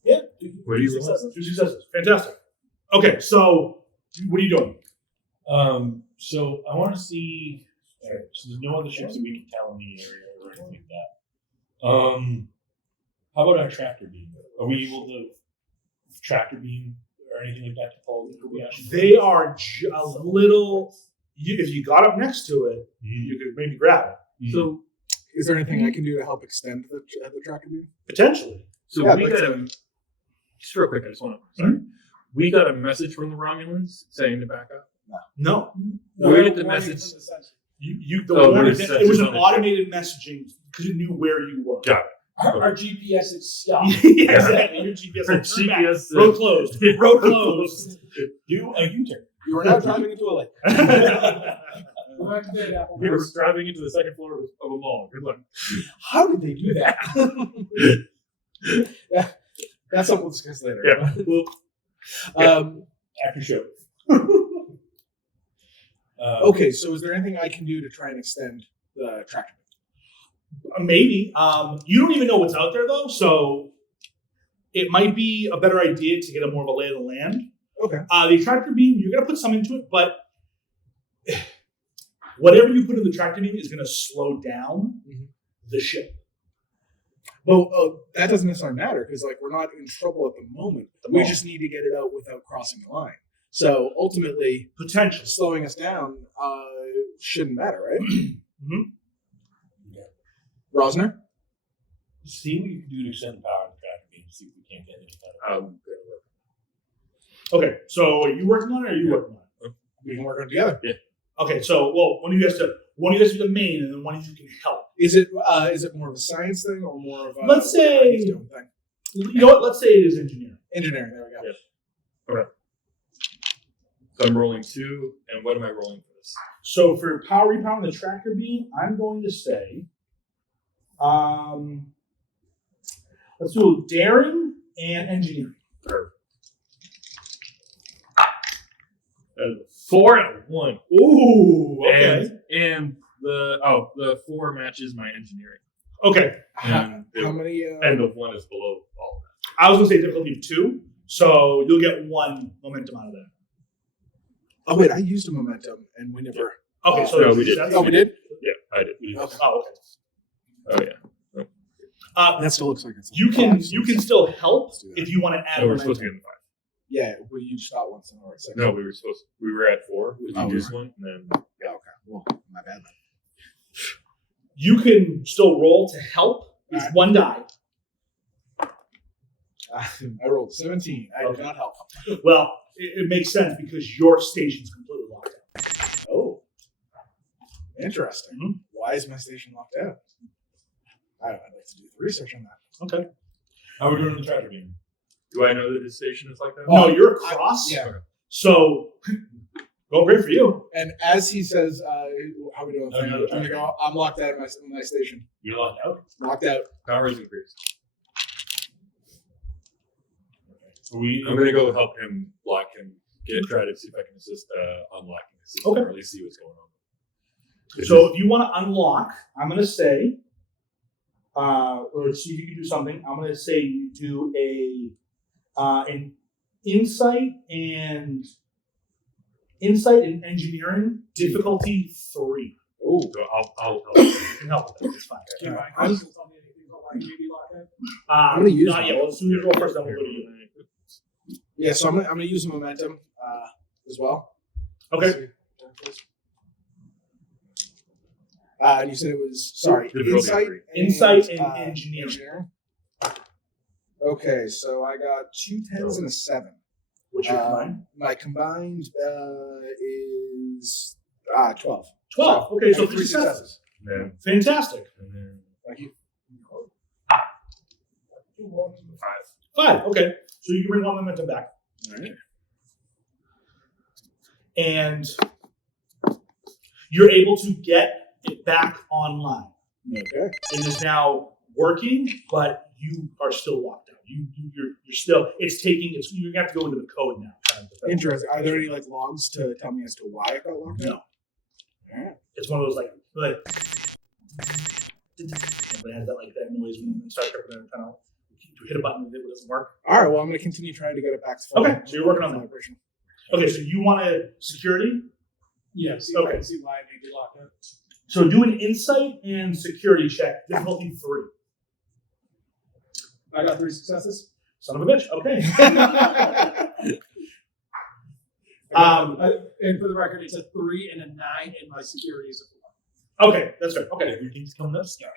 Yeah. What do you successes. 2 successes. Fantastic. Okay, so what are you doing? So I want to see. Alright, so there's no other ships that we can tell in the area or anything like that. How about our tractor beam? Are we able to tractor beam or anything like that to pull the Kobayashi? They are a little. If you got up next to it, you could maybe grab it. So, Is there anything I can do to help extend the tractor beam? Potentially. Yeah, we but- got a just real quick. I just want to. Sorry, we got a message from the Romulans saying to back up. No. Where did the Warning message? from the sensor. It was an on the automated messaging because it knew where you were. Got it. Our GPS is stopped. Yeah, exactly. Your GPS. Our is smack. GPS Road closed. Road closed. Do a U-turn. You are now driving into a lake. Go back to bed, Apple. We were driving into the second floor of a mall. Good luck. How did they do that? That's something we'll discuss later. Yeah. Well, After show. Okay, so is there anything I can do to try and extend the tractor beam? Maybe. You don't even know what's out there though, so it might be a better idea to get a more of a lay of the land. Okay. The tractor beam, you're gonna put some into it, but whatever you put in the tractor beam is gonna slow down the ship. Well, that doesn't necessarily matter because like we're not in trouble at the moment. the We moment. just need to get it out without crossing the line. So ultimately, Potential. slowing us down shouldn't matter, right? Mhm. Rosner? See what you can do to extend the power of the tractor beam. See if we can't get any kind of. Okay, so are you working on it or are you working on it? We can work on it together. Okay, so one of you guys do the main and then one of you can help. Is it more of a science thing or more of a Let's say- thing? You know what? Let's say it is engineering. Engineering? There we go. Yes. So I'm rolling 2, and what am I rolling for this? So for power repower on the tractor beam, I'm going to say, let's do daring and engineering. 4 and a 1. Ooh, okay. And the 4 matches my engineering. Okay. And How many? End of 1 is below all of that. I was going to say difficulty of 2, so you'll get 1 momentum out of that. Oh wait, I used a momentum and we never. Okay, so No, we did. Oh, we did. Yeah, I did. Okay. Oh, okay. Oh yeah. That still looks like it's. You can still help Let's do that. if you want to add No, we're momentum. supposed to be in the 5. Yeah, well, you just thought once and we're at 6. No, we were at 4. We Oh, reduced 1, and then Yeah. Okay. Well, my bad. You can still roll to help. It's Alright. 1 die. I rolled 17. I did not help. Well, it makes sense because your station's completely locked out. Oh, interesting. Mhm. Why is my station locked out? I'd like to do the research on that. Okay. How are we doing on the tractor beam? do I know that this station is like that? No, you're across. Yeah. So, well, great for you. And as he says, "How we doing?" Oh, no, I'm gonna go. I'm locked out of my station. You're locked out. Locked out. Power is increased. So we. I'm gonna go help him lock him. Try to see if I can assist unlocking the system, Okay. or at least see what's going on. So if you want to unlock, I'm going to say, or see if you can do something. I'm going to say you do an insight and engineering difficulty 3. Oh, So I'll help. You can help with that. It's fine. Do my I'm- council tell me anything about why you may be locked out? I'm gonna use Not it. yet. Well, as soon as you roll first, then we'll go to you. yeah. So I'm gonna use a momentum as well. Okay. And you said it was Difficulty Insight and uh, engineering. Okay, so I got 2 10s and a 7. What's your combined? My combined is 12. 12. Okay, so 3 3 successes. Yeah. Fantastic. And then Thank you. 5. Okay, so you can bring 1 momentum back. All right. And you're able to get it back online. Okay. It is now working, but you are still locked out. You're still. You have to go into the code now. Interesting. Are there any logs to tell me as to why it got locked No. out? All right. It's one of those like it has that noise when you start tripping and kind of you hit a button and it doesn't work. All right. Well, I'm going to continue trying to get it back to full. Okay, so you're working on that. operation. Okay, so you want a security? Yeah, see, Okay. I can see why it may be locked up. So do an insight and security check, difficulty 3. I got 3 successes. Son of a bitch. Okay. And for the record, it's a 3 and a 9, and my security is a 4. Okay, that's fair. Okay. Everything's coming up, Scott.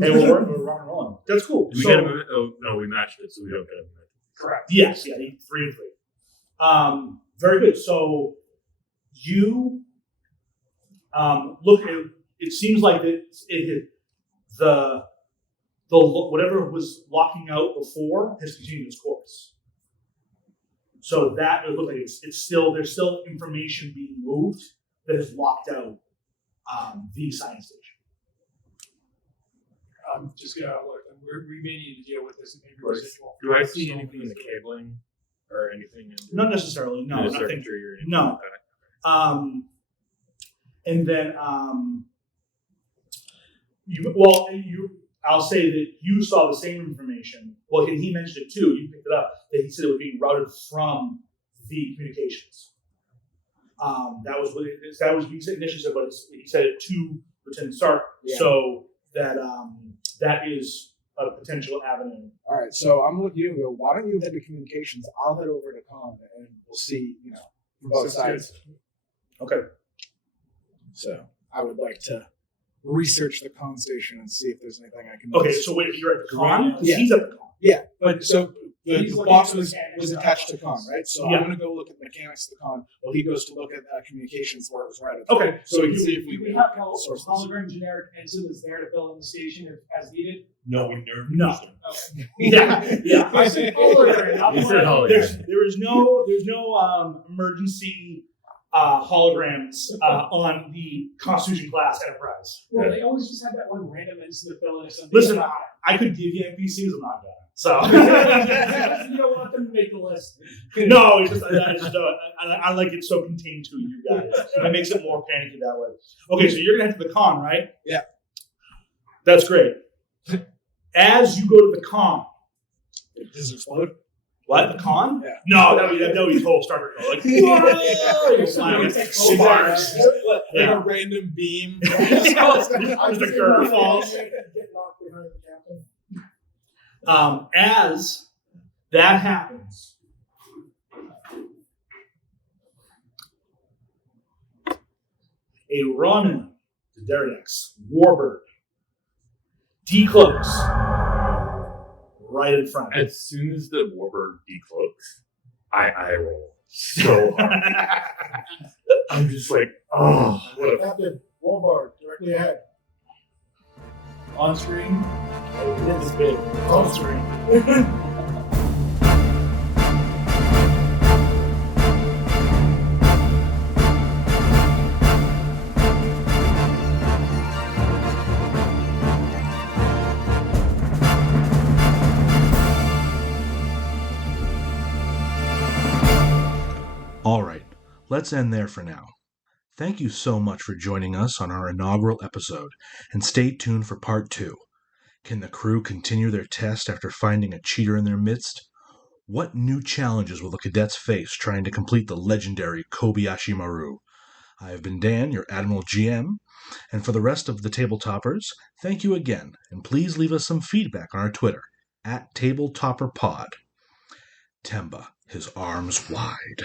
Hey, we're rock and rolling. That's cool. do we get a oh no, we matched it, so we don't get a Correct. Yes, yeah, 3 and 3. Very good. So you look. It seems like the whatever was locking out before has continued its course. So that it looks like it's still there's still information being moved that has locked out the science station. I'm just gonna look. We may need to deal with this in maybe residual. Do I see anything in the cabling or anything in Not necessarily. No, the nothing. circuitry or anything No. like that? And then I'll say that you saw the same information. Well, he mentioned it too. You picked it up that he said it was being routed from the communications. That was he initially said, but he said it to Lieutenant Stark. Yeah. So that is a potential avenue. All right. So I'm looking at you and go, why don't you head to communications? I'll head over to con and we'll see, from both sides. Okay. So I would like to research the con station and see if there's anything I can Okay. notice. So wait, you're at the con? 'Cause Yeah. He's at the con. Yeah, but so the He's looking box at the was mechanics attached to of con, right? So Yeah. I'm going to go look at the mechanics of the con. Well, he goes to look at communications where it was routed. Okay. So we can see if Do we we can have source this. hologram generic ensign that's there to fill in the station as needed? No, we never No. used them. Okay. Yeah. I said hologram. not He said hologram. There's no emergency holograms on the Constitution class Enterprise. Well, they always just have that one random ensign to fill in if something. Listen, I could give you NPCs, I'm not gonna. So you don't want them to make the list. no, it's just I like it so contained to you guys. It makes it more panicky that way. Okay, so you're gonna head to the con, right? Yeah. That's great. As you go to the con, Does it explode? what the con? Yeah. No, that would be total Star Trek. Like, whoa, you're flying like sparks. Like Yeah. a random beam. Just a girl falls. Get knocked behind the captain. As that happens, a Romulan, the Derricks, Warbird, decloaks right in front. As soon as the warbird decloaks, I roll so hard. I'm just like, oh, what a Captain, Walmart, directly ahead. On screen, This big. On screen. All right, let's end there for now. Thank you so much for joining us on our inaugural episode, and stay tuned for part 2. Can the crew continue their test after finding a cheater in their midst? What new challenges will the cadets face trying to complete the legendary Kobayashi Maru? I have been Dan, your Admiral GM, and for the rest of the Tabletoppers, thank you again, and please leave us some feedback on our Twitter, @TabletopperPod. Temba, his arms wide.